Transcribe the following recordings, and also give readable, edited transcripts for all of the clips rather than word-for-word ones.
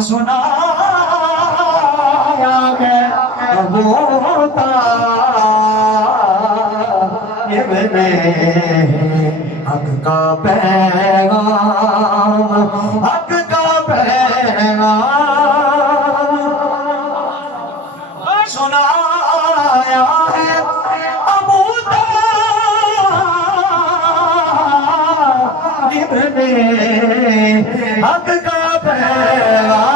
سنایا ہے ابو طالب نے حق کا پیغام، حق کا پیغام سنایا ہے ابو طالب نے حق کا پیغام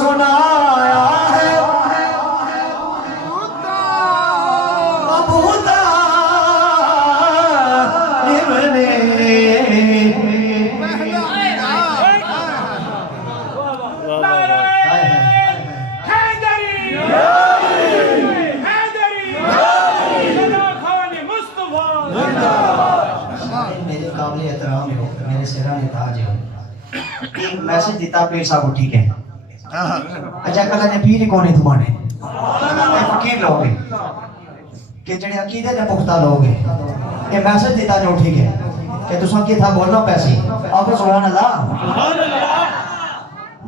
سنایا ہے ابو طالب نے۔ میرے قابل احترام ہو، میرے سہرانے تاج ہو، ایک میسج دیتا پیر صاحب کو، ٹھیک ہے اچھا کلا نے پیر کونے تمہانے فقیر لوگ ہیں کہ جڑے عقیدے نے پختہ لوگ ہیں، یہ میسج دیتا جو ٹھیک ہے کہ تساں کی تھا بولنا پیسی آپ سبحان اللہ۔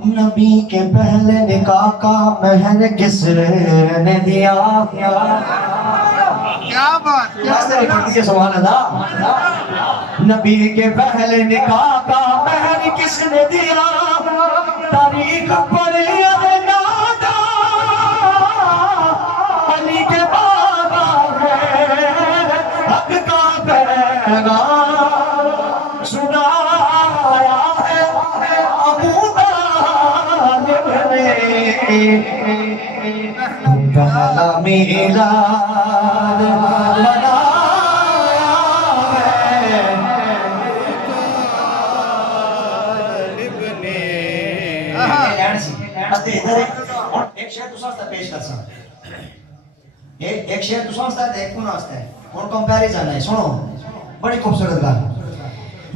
نبی کے پہلے نکاح کا مہر کس نے دیا؟ کیا بات ہے سبحان اللہ۔ نبی کے پہلے نکاح کا مہر کس نے دیا؟ تاریخ پر نادا علی کے بابا ہے، حق کا پیغام سنایا ہے ابو طالب نے، پہلا میلاد منایا ہے ایک شہر تو سانستا پیش کر سا، ایک شہر تو سانستا ہے ایک کون آستا ہے اور کمپیریزن ہے، سنو بڑی خوبصورت گا۔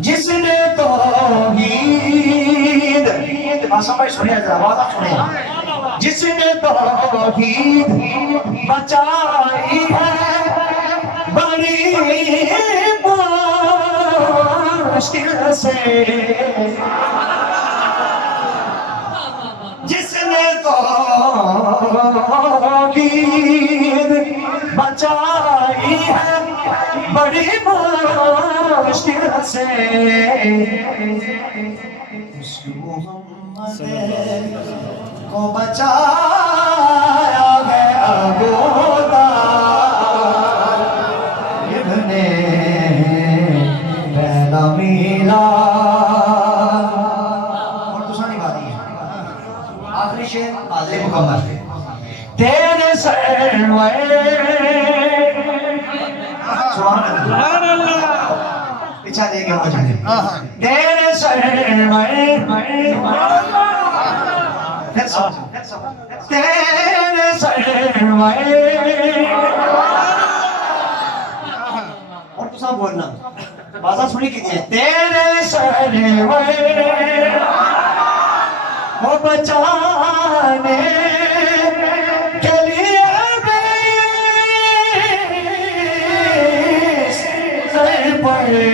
جس نے توحید سمجھ سنیا ذرا آواز آپ سنیا، جس نے توحید بچائی ہے بڑی مشکل سے، جس نے توحید بچائی ہے بڑی مشکل سے، اس محمد کو بچایا ہے ابو طالب نے، پہلا میلاد۔ اور دوسرا نہیں بات ہے آخری شعر آخری مکمل، تیرے سروے سبحان اللہ پیچھا دے گے وہ جانے، تیرے سروے تیرے سروے اور تو سب بولنا بازار سنی کیجئے، تیرے سروے وہ بچانے کے لیے سر پڑے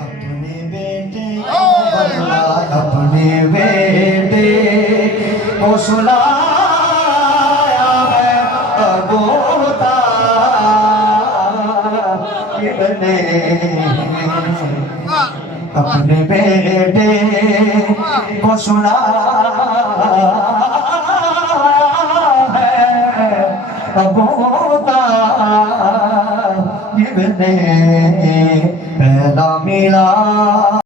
اپنے بیٹے اپنے بیٹے کو سلایا ہے ابو طالب نے، اپنے بیٹے کو سلایا ہے ابو طالب نے، پہلا میلاد